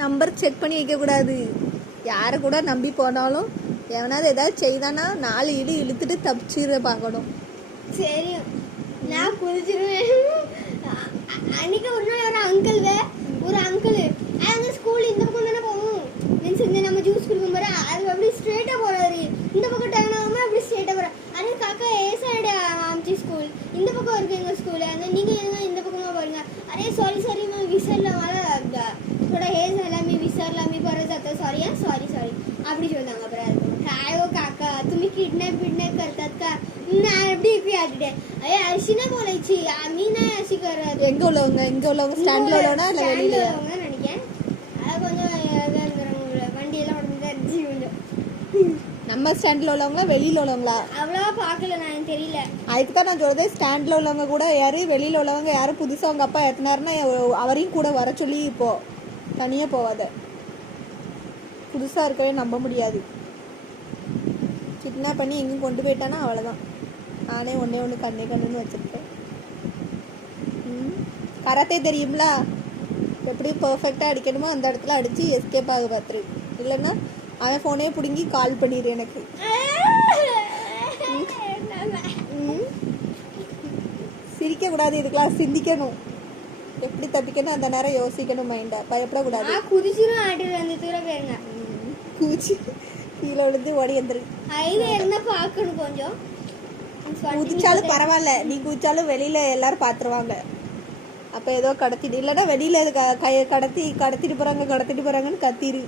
Number check பண்ணி வைக்கக்கூடாது. யாரை கூட நம்பி போனாலும் எவனாவது ஏதாவது செய்தானா 4 இடி இழுத்துட்டு தப்பிச்சிட பார்க்கணும். சரி, நான் குதிச்சிருவேன். அன்னைக்கு ஒரு நாள் ஒரு அங்கிள் அங்க ஸ்கூல் இந்த பக்கம் தானே போகும். மீன்ஸ் இந்த நம்ம ஜூஸ் குடிக்கும் போது அது அப்படி ஸ்ட்ரெயிட்டா போறாரு. இந்த பக்கம் டர்ன் ஆகாம அப்படி ஸ்ட்ரெயிட்டா போறாரு. அன்னைக்கு காக்கா ஏ சைடு ஆம்ச்சி ஸ்கூல், இந்த பக்கம் இருக்கு எங்க ஸ்கூல். அந்த நீங்க இந்த பக்கமா போறீங்க. அரே சாரி मैं विसरला मला थोड़ा हे झाला, मी विसरला, मी परत जातो, सॉरी सॉरी அப்படி சொல்றாங்க. அப்புறம் காயோ காக்கா तुम्ही किडनॅप करतात का? நான் எப்படி ஆடிட்டேன். ஐயா அர்ஷினா போலச்சு, मी नाही अशी करत. எங்க உள்ளவங்க ஸ்டாண்ட்ல உள்ளவனா இல்ல வெளியில நினைக்கிறேன். அது கொஞ்சம் வண்டியெல்லாம் உடஞ்சிருச்சு கொஞ்சம். நம்ம ஸ்டாண்ட்ல உள்ளவங்களா வெளியில உள்ளவங்களா அவ்வளவா பார்க்கல, நான் தெரியல. அதுக்கு தான் நான் சொல்றேன், ஸ்டாண்ட்ல உள்ளவங்க கூட யாரு, வெளியில உள்ளவங்க யாரும் புதுசா அவங்க அப்பா ஏத்தினாருன்னா அவரையும் கூட வர சொல்லி இப்போ தனியா போவாத. புதுசா இருக்கவே நம்ப முடியாது. கிட்னாப் பண்ணி எங்கேயும் கொண்டு போயிட்டானா அவ்வளோதான். நானே ஒன்று கண்ணுன்னு வச்சிருக்கேன். கராத்தே தெரியும்ல, எப்படி பர்ஃபெக்டாக அடிக்கணுமோ அந்த இடத்துல அடித்து எஸ்கேப் ஆக பார்த்துரு. இல்லைன்னா அவன் ஃபோனே பிடுங்கி கால் பண்ணிடு எனக்கு. சிரிக்கக்கூடாது, இதுக்கெல்லாம் சிந்திக்கணும். எப்படி தப்பிக்கணும் அந்த நேரம் யோசிக்கணும். மைண்டை பயப்படக்கூடாது. குதிச்சிரும் ஆடுறது அந்த தூரம் பேருங்க. குதிச்சு கீழே விழுந்து ஓடி வந்துரு. ஹைவே இருந்தா பார்க்கணும் கொஞ்சம். குதிச்சாலும் பரவாயில்ல, நீ குதிச்சாலும் வெளியில எல்லாரும் பாத்துருவாங்க. அப்ப ஏதோ கடத்திட்டு, இல்லைன்னா வெளியில கடத்திட்டு போறாங்கன்னு கத்திரு.